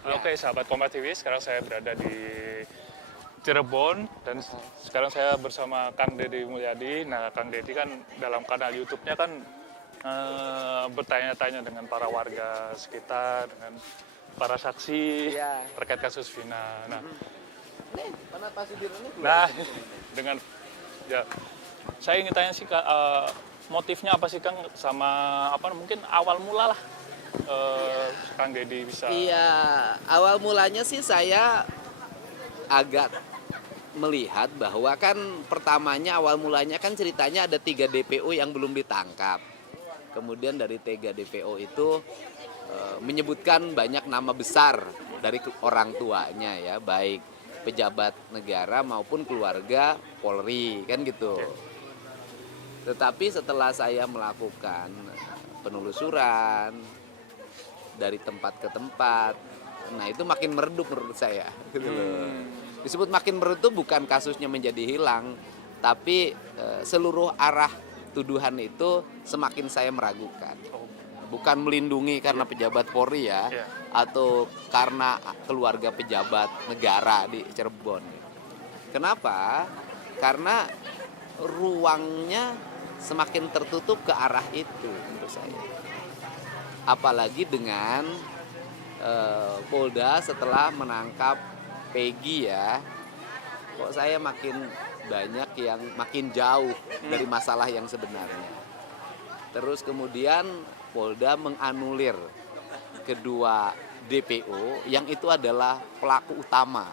Ya. Oke, sahabat Kompas TV, sekarang saya berada di Cirebon dan sekarang saya bersama Kang Deddy Mulyadi. Nah, Kang Deddy kan dalam kanal YouTube-nya kan bertanya-tanya dengan para warga sekitar, dengan para saksi Iya. terkait kasus Vina. Nih, mana Pak Sudirman ini keluar? Nah, dengan ya, saya ingin tanya sih Kak, motifnya apa sih Kang, sama apa mungkin awal mula lah Kang Deddy bisa. Iya, awal mulanya sih saya agak melihat bahwa kan pertamanya awal mulanya kan ceritanya ada 3 DPO yang belum ditangkap. Kemudian dari 3 DPO itu menyebutkan banyak nama besar dari orang tuanya ya, baik pejabat negara maupun keluarga Polri kan gitu. Tetapi setelah saya melakukan penelusuran dari tempat ke tempat, nah itu makin meredup menurut saya gitu loh. Disebut makin meredup bukan kasusnya menjadi hilang, tapi seluruh arah tuduhan itu semakin saya meragukan. Bukan melindungi karena pejabat Polri ya, atau karena keluarga pejabat negara di Cirebon. Kenapa? Karena ruangnya semakin tertutup ke arah itu menurut saya. Apalagi dengan Polda setelah menangkap Peggy ya, kok saya makin banyak yang makin jauh dari masalah yang sebenarnya. Terus kemudian Polda menganulir kedua DPO yang itu adalah pelaku utama.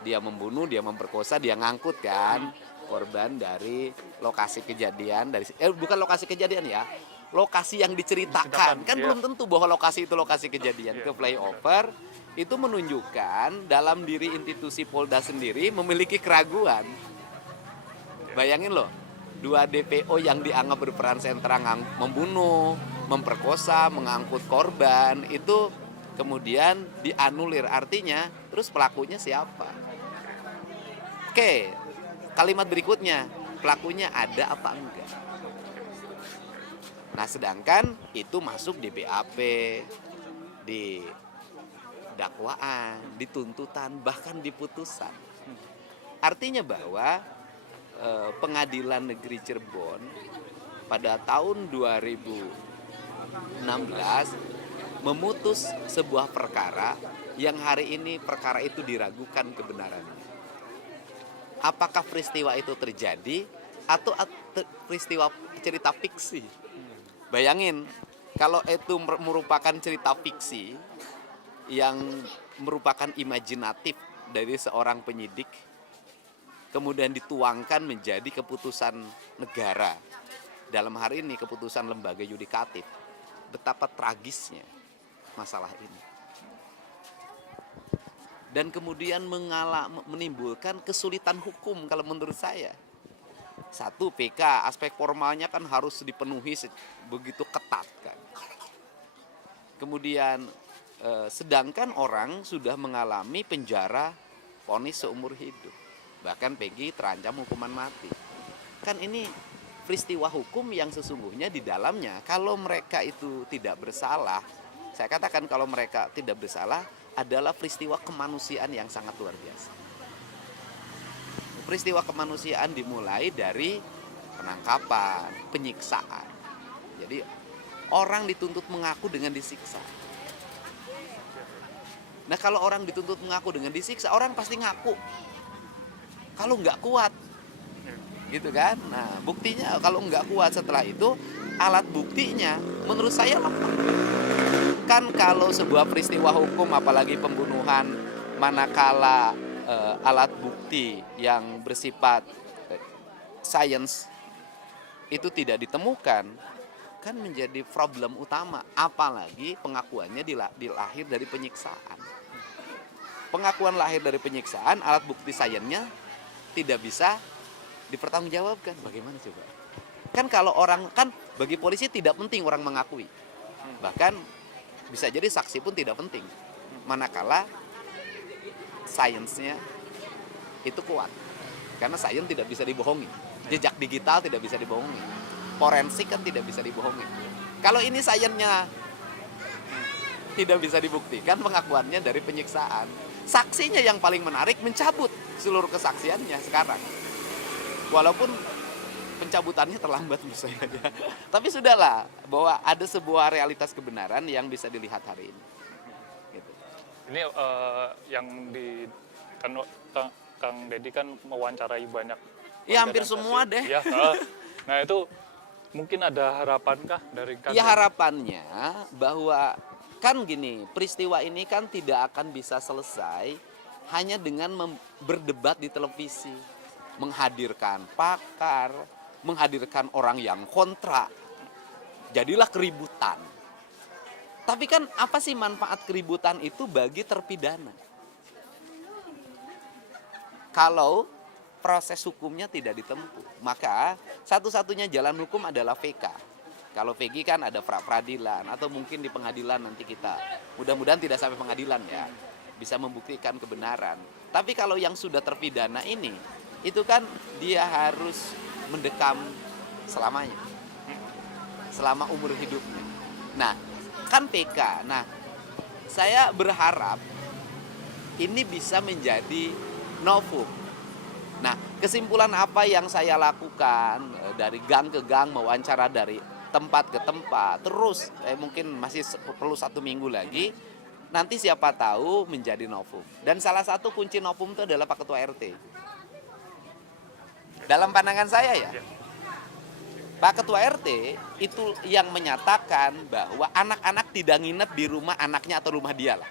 Dia membunuh, dia memperkosa, dia ngangkut kan korban dari lokasi kejadian, bukan lokasi kejadian ya, lokasi yang diceritakan. Kan belum tentu bahwa lokasi itu lokasi kejadian. Ke flyover itu menunjukkan dalam diri institusi Polda sendiri memiliki keraguan. Bayangin loh, 2 DPO yang dianggap berperan sentral membunuh, memperkosa, mengangkut korban, itu kemudian dianulir. Artinya, terus pelakunya siapa? Oke, kalimat berikutnya, pelakunya ada apa enggak? Nah, sedangkan itu masuk di BAP, di dakwaan, di tuntutan, bahkan di putusan. Artinya bahwa Pengadilan Negeri Cirebon pada tahun 2016 memutus sebuah perkara yang hari ini perkara itu diragukan kebenarannya. Apakah peristiwa itu terjadi atau peristiwa cerita fiksi? Bayangin, kalau itu merupakan cerita fiksi yang merupakan imajinatif dari seorang penyidik, kemudian dituangkan menjadi keputusan negara, dalam hari ini keputusan lembaga yudikatif, betapa tragisnya masalah ini. Dan kemudian menimbulkan kesulitan hukum kalau menurut saya. Satu, PK, aspek formalnya kan harus dipenuhi begitu ketat kan. Kemudian sedangkan orang sudah mengalami penjara vonis seumur hidup. Bahkan Peggy terancam hukuman mati. Kan ini peristiwa hukum yang sesungguhnya di dalamnya, kalau mereka itu tidak bersalah, saya katakan kalau mereka tidak bersalah, adalah peristiwa kemanusiaan yang sangat luar biasa. Peristiwa kemanusiaan dimulai dari penangkapan, penyiksaan. Jadi orang dituntut mengaku dengan disiksa. Nah, kalau orang dituntut mengaku dengan disiksa, orang pasti ngaku. Kalau nggak kuat, gitu kan? Nah, buktinya kalau nggak kuat setelah itu, alat buktinya menurut saya lemah. Kan kalau sebuah peristiwa hukum, apalagi pembunuhan, manakala alat bukti yang bersifat sains itu tidak ditemukan, kan menjadi problem utama. Apalagi pengakuannya dilahir dari penyiksaan. Pengakuan lahir dari penyiksaan, alat bukti sainsnya tidak bisa dipertanggungjawabkan. Bagaimana coba? Kan kalau orang, kan bagi polisi tidak penting orang mengakui. Bahkan bisa jadi saksi pun tidak penting. Manakala sainsnya itu kuat. Karena sains tidak bisa dibohongi. Jejak digital tidak bisa dibohongi. Forensik kan tidak bisa dibohongi. Kalau ini sainsnya tidak bisa dibuktikan pengakuannya dari penyiksaan. Saksinya yang paling menarik mencabut seluruh kesaksiannya sekarang. Walaupun pencabutannya terlambat menurut saya. Tapi sudahlah, bahwa ada sebuah realitas kebenaran yang bisa dilihat hari ini. Gitu. Ini yang di kan Kang Deddy kan mewawancarai banyak. Ya hampir organisasi. semua deh. Ya, nah itu mungkin ada harapankah dari Kang Ya Deddy? harapannya bahwa kan gini, peristiwa ini kan tidak akan bisa selesai hanya dengan berdebat di televisi, menghadirkan pakar, menghadirkan orang yang kontra, jadilah keributan. Tapi kan apa sih manfaat keributan itu bagi terpidana? Kalau proses hukumnya tidak ditempuh, maka satu-satunya jalan hukum adalah VK. Kalau VG kan ada pra-peradilan atau mungkin di pengadilan nanti kita, mudah-mudahan tidak sampai pengadilan ya, bisa membuktikan kebenaran. Tapi kalau yang sudah terpidana ini, itu kan dia harus mendekam selamanya, selama umur hidupnya. Nah, kan PK. Nah, saya berharap ini bisa menjadi novum. Nah, kesimpulan apa yang saya lakukan dari gang ke gang, mewawancara dari tempat ke tempat, terus mungkin masih perlu 1 minggu lagi, nanti siapa tahu menjadi novum. Dan salah satu kunci novum itu adalah Pak Ketua RT. Dalam pandangan saya ya, Pak Ketua RT itu yang menyatakan bahwa anak-anak tidak nginep di rumah anaknya atau rumah dia lah.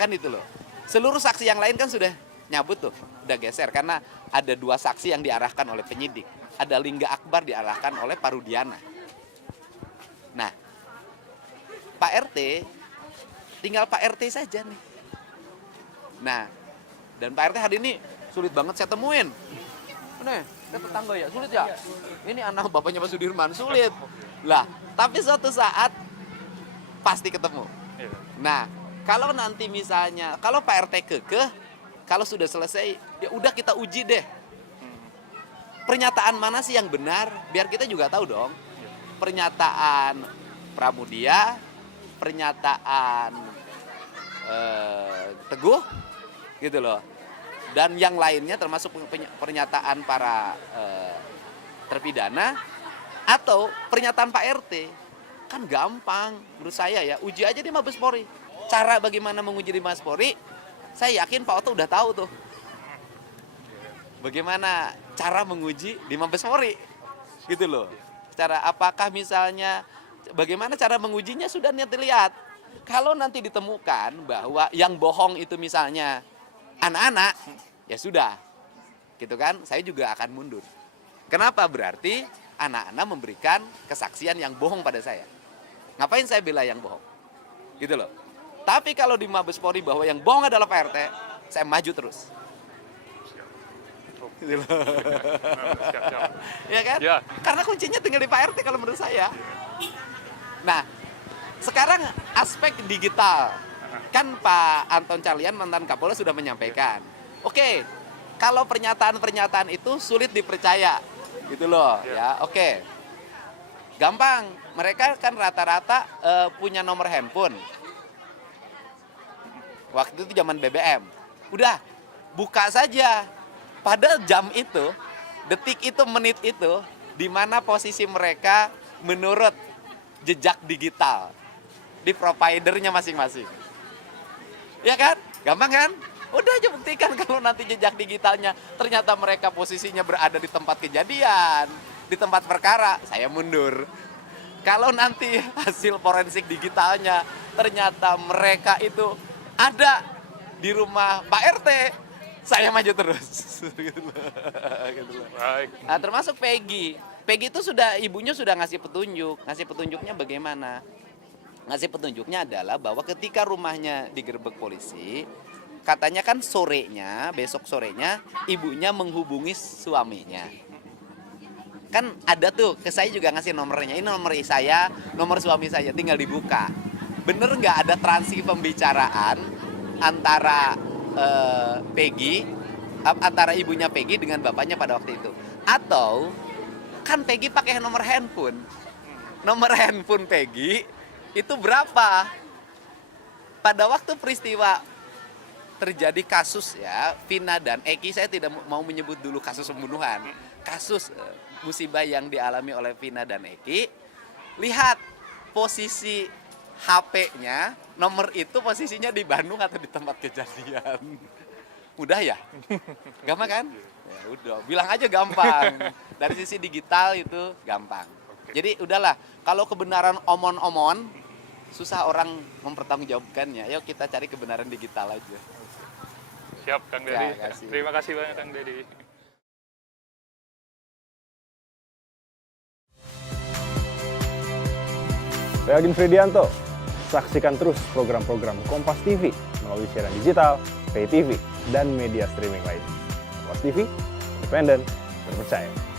Kan itu loh. Seluruh saksi yang lain kan sudah nyabut tuh, udah geser karena ada 2 saksi yang diarahkan oleh penyidik. Ada Lingga Akbar diarahkan oleh Parudiana. Nah, Pak RT, tinggal Pak RT saja nih. Nah, dan Pak RT hari ini sulit banget saya temuin. Nih, saya tetangga ya, sulit ya? Ini anak bapaknya Pak Sudirman, sulit. Lah, tapi suatu saat pasti ketemu. Nah, kalau nanti misalnya, kalau Pak RT kekeh, kalau sudah selesai, ya udah kita uji deh. Pernyataan mana sih yang benar? Biar kita juga tahu dong. Pernyataan Pramudia, pernyataan Teguh, gitu loh. Dan yang lainnya termasuk pernyataan para terpidana atau pernyataan Pak RT. Kan gampang menurut saya ya. Uji aja di Mabes Polri. Cara bagaimana menguji di Mabes Polri, saya yakin Pak Oto udah tahu tuh. Bagaimana cara menguji di Mabes Polri, gitu loh. Secara apakah misalnya, bagaimana cara mengujinya sudah dilihat. Kalau nanti ditemukan bahwa yang bohong itu misalnya anak-anak, ya sudah, gitu kan, saya juga akan mundur. Kenapa? Berarti anak-anak memberikan kesaksian yang bohong pada saya. Ngapain saya bela yang bohong? Gitu loh. Tapi kalau di Mabes Polri bahwa yang bohong adalah Pak RT, saya maju terus. Gitu loh. Ya kan? Ya. Karena kuncinya tinggal di Pak RT kalau menurut saya. Nah, sekarang aspek digital. Kan Pak Anton Carlyan mantan Kapolres sudah menyampaikan. Oke, kalau pernyataan-pernyataan itu sulit dipercaya. Gitu loh, ya. Oke. Gampang, mereka kan rata-rata punya nomor handphone. Waktu itu zaman BBM. Udah, buka saja. Pada jam itu, detik itu, menit itu, di mana posisi mereka menurut jejak digital di providernya masing-masing. Ya kan? Gampang kan? Udah aja buktikan kalau nanti jejak digitalnya ternyata mereka posisinya berada di tempat kejadian, di tempat perkara, saya mundur. Kalau nanti hasil forensik digitalnya ternyata mereka itu ada di rumah Pak RT, saya maju terus. Baik. Nah, termasuk Peggy. Peggy itu sudah, ibunya sudah ngasih petunjuk. Ngasih petunjuknya bagaimana? Ngasih petunjuknya adalah bahwa ketika rumahnya digerebek polisi, katanya kan sorenya, besok sorenya, ibunya menghubungi suaminya. Kan ada tuh, ke saya juga ngasih nomornya. Ini nomor saya, nomor suami saya, tinggal dibuka. Bener nggak ada transaksi pembicaraan antara Peggy, antara ibunya Peggy dengan bapaknya pada waktu itu? Atau kan Peggy pakai nomor handphone Peggy Itu berapa? Pada waktu peristiwa terjadi kasus ya, Vina dan Eki, saya tidak mau menyebut dulu kasus pembunuhan. Kasus musibah yang dialami oleh Vina dan Eki. Lihat posisi HP-nya, nomor itu posisinya di Bandung atau di tempat kejadian. Mudah ya? Gampang kan? Ya udah, bilang aja gampang. Dari sisi digital itu gampang. Jadi udahlah, kalau kebenaran omon-omon, susah orang mempertanggungjawabkannya. Yuk kita cari kebenaran digital aja. Siap, Kang Ya, Dedi. kasih. Terima kasih banyak, Kang Dedi. Saya Agin Fridianto. Saksikan terus program-program Kompas TV melalui siaran digital, pay TV, dan media streaming lain. Kompas TV, independen, terpercaya.